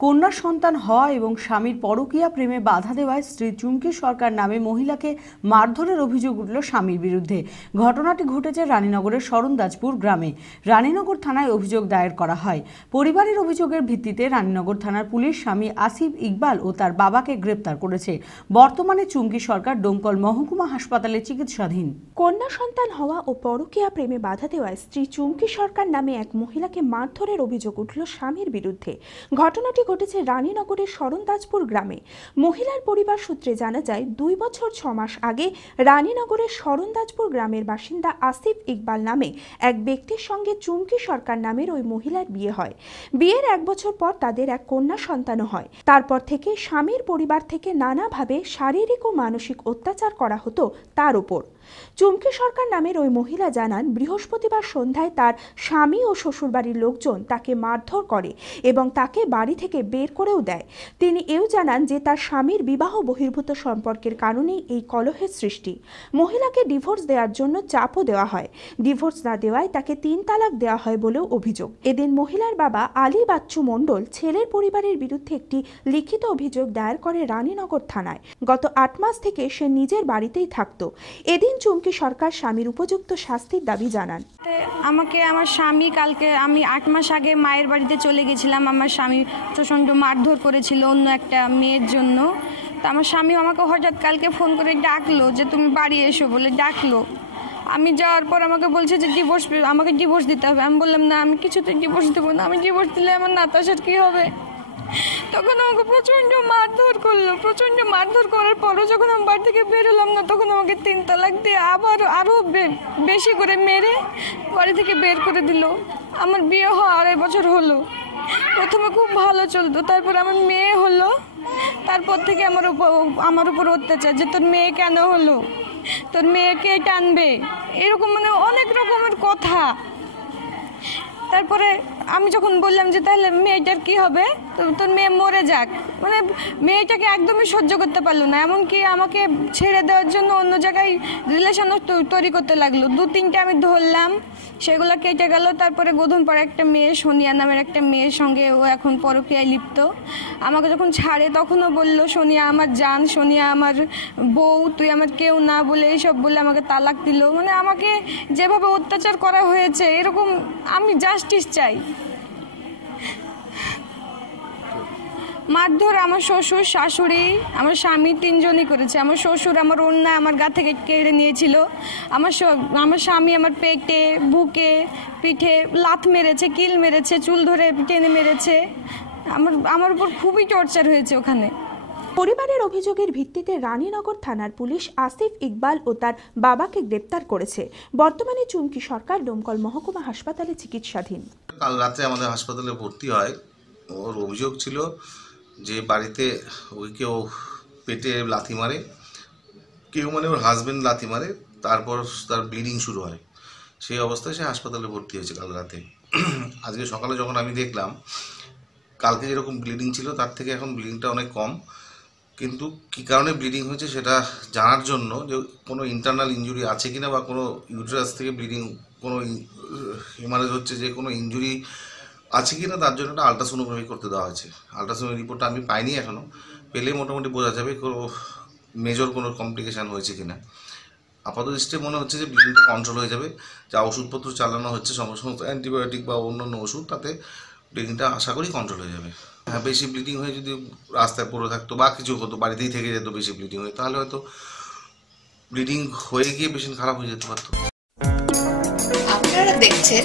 কন্যা সন্তান হওয়া এবং স্বামীর পরকীয়া প্রেমে বাধা দেওয়ায় স্ত্রী চুমকি সরকার নামে মহিলাকে মারধরের অভিযোগ উঠল স্বামীর বিরুদ্ধে। ঘটনাটি ঘটেছে রানীনগরের শরণদাজপুর গ্রামে। রানীনগর থানায় অভিযোগ দায়ের করা হয়। পরিবারের অভিযোগের ভিত্তিতে রানীনগর থানার পুলিশ স্বামী আসিফ ইকবাল ও তার বাবাকে গ্রেপ্তার করেছে। বর্তমানে চুমকি সরকার ডোমকল মহকুমা হাসপাতালে চিকিৎসাধীন। কন্যা সন্তান হওয়া ও পরকীয়া প্রেমে বাধা দেওয়ায় স্ত্রী চুমকি সরকার নামে এক মহিলাকে মারধরের অভিযোগ উঠল স্বামীর বিরুদ্ধে। ঘটনাটি ঘটেছে রানীনগরের শরণদাজপুর গ্রামে। মহিলার পরিবার সূত্রে জানা যায়, দুই বছর ছ মাস আগে রানীনগরের শরণদাজপুর গ্রামের বাসিন্দা আসিফ ইকবাল নামে এক ব্যক্তির সঙ্গে চুমকি সরকার নামের ওই মহিলার বিয়ে হয়। বিয়ের এক বছর পর তাদের এক কন্যা সন্তানও হয়। তারপর থেকে স্বামীর পরিবার থেকে নানাভাবে শারীরিক ও মানসিক অত্যাচার করা হতো তার উপর চুমকি সরকার নামের ওই মহিলা জানান, বৃহস্পতিবার সন্ধ্যায় তার স্বামী ও শ্বশুরবাড়ির লোকজন তাকে মারধর করে এবং তাকে বাড়ি থেকে বের করেও দেয়। তিনি এও জানান যে তার স্বামীর বিবাহ বহির্ভূত সম্পর্কের কারণেই এই কলহের সৃষ্টি। মহিলাকে ডিভোর্স দেওয়ার জন্য চাপও দেওয়া হয়। ডিভোর্স না দেওয়ায় তাকে তিন তালাক দেওয়া হয় বলেও অভিযোগ। এদিন মহিলার বাবা আলী বাচ্চু মণ্ডল ছেলের পরিবারের বিরুদ্ধে একটি লিখিত অভিযোগ দায়ের করে রানীনগর থানায়। গত আট মাস থেকে সে নিজের বাড়িতেই থাকতো। এদিন চুমকি সরকার স্বামীর উপযুক্ত শাস্তির দাবি জানান। আমাকে আমার স্বামী কালকে, আমি আট মাস আগে মায়ের বাড়িতে চলে গেছিলাম। আমার স্বামী প্রচণ্ড মারধর করেছিল অন্য একটা মেয়ের জন্য। তো আমার স্বামী আমাকে হঠাৎ কালকে ফোন করে ডাকলো যে, তুমি বাড়ি এসো, বলে ডাকলো। আমি যাওয়ার পর আমাকে বলছে যে ডিভোর্স আমাকে ডিভোর্স দিতে হবে। আমি বললাম, না, আমি কিছুতে ডিভোর্স দেবো না। আমি ডিভোর্স দিলে আমার নাতাশার কী হবে? তখন আমাকে প্রচণ্ড মারধর করল। প্রচণ্ড মারধর করার পরও যখন আমি বাড়ি থেকে বেরোলাম না, তখন আমাকে তিন তালাক দিয়ে আবার আরও বেশি করে মেরে বাড়ি থেকে বের করে দিল। আমার বিয়ে হওয়া আড়াই বছর হলো। প্রথমে খুব ভালো চলতো, তারপর আমার মেয়ে হলো, তারপর থেকে আমার উপর আমার উপর অত্যাচার যে তোর মেয়ে কেন হলো, তোর মেয়েকে টানবে, এরকম মানে অনেক রকমের কথা। তারপরে আমি যখন বললাম যে তাহলে মেয়েটার কি হবে? তোর মেয়ে মরে যাক। মানে মেয়েটাকে একদমই সহ্য করতে পারল না। এমনকি আমাকে ছেড়ে দেওয়ার জন্য অন্য জায়গায় রিলেশনও তৈরি করতে লাগল। দু তিনটে আমি ধরলাম, সেগুলো কেটে গেল। তারপরে গোধন পরে একটা মেয়ে, সোনিয়া নামের একটা মেয়ের সঙ্গে ও এখন পরকীয়ায় লিপ্ত। আমাকে যখন ছাড়ে, তখনও বলল, সোনিয়া, আমার জান, সোনিয়া, আমার বউ, তুই আমার কেউ না বলে এইসব বলে আমাকে তালাক দিল। মানে আমাকে যেভাবে অত্যাচার করা হয়েছে, এরকম আমি জাস্টিস চাই। মারধর আমার শ্বশুর শাশুড়ি আমার স্বামী তিনজনই করেছে। আমার শ্বশুর আমার অন্যায় আমার গা থেকে কেড়ে নিয়েছিল। আমার আমার স্বামী আমার পেটে বুকে পিঠে লাথ মেরেছে কিল মেরেছে চুল ধরে টেনে মেরেছে। আমার আমার উপর খুবই টর্চার হয়েছে ওখানে। পরিবারের অভিযোগের ভিত্তিতে রানীনগর থানার পুলিশ আসিফ ইকবাল ও তার বাবাকে গ্রেপ্তার করেছে। বর্তমানে চুমকি সরকার ডোমকল মহকুমা হাসপাতালে চিকিৎসাধীন। কাল রাতে আমাদের হাসপাতালে ভর্তি হয়। ওর অভিযোগ ছিল যে বাড়িতে ওই কেউ পেটে লাথি মারে, কেউ মানে ওর হাজবেন্ড লাথি মারে, তারপর তার ব্লিডিং শুরু হয়। সেই অবস্থায় সে হাসপাতালে ভর্তি হয়েছে কাল রাতে। আজকে সকালে যখন আমি দেখলাম, কালকে যেরকম ব্লিডিং ছিল, তার থেকে এখন ব্লিডিংটা অনেক কম। কিন্তু কী কারণে ব্লিডিং হয়েছে সেটা জানার জন্য যে কোনো ইন্টারনাল ইঞ্জুরি আছে কিনা বা কোনো ইউটেরাস থেকে ব্লিডিং কোনো হিমারেজ হচ্ছে যে কোনো ইঞ্জুরি আছে কি না তার জন্য একটা আলট্রাসোনোগ্রাফি করতে দেওয়া হয়েছে। আলট্রাসোনোগ্রাফি রিপোর্টটা আমি পাইনি এখনও পেলে মোটামুটি বোঝা যাবে কোনো মেজর কোনো কমপ্লিকেশান হয়েছে কি না আপাতত দৃষ্টি মনে হচ্ছে যে ব্লিডিংটা কন্ট্রোল হয়ে যাবে। যা ওষুধপত্র চালানো হচ্ছে, সমস্ত অ্যান্টিবায়োটিক বা অন্য অন্য ওষুধ, তাতে ব্লিডিংটা আশা করি কন্ট্রোল হয়ে যাবে। হ্যাঁ বেশি ব্লিডিং হয়ে যদি রাস্তায় পড়ে থাকতো বা কিছু হতো, বাড়িতেই থেকে যেত বেশি ব্লিডিং হয়ে, তাহলে হয়তো ব্লিডিং হয়ে গিয়ে পেশেন্ট খারাপ হয়ে যেতে পারতো। আপনারা দেখছেন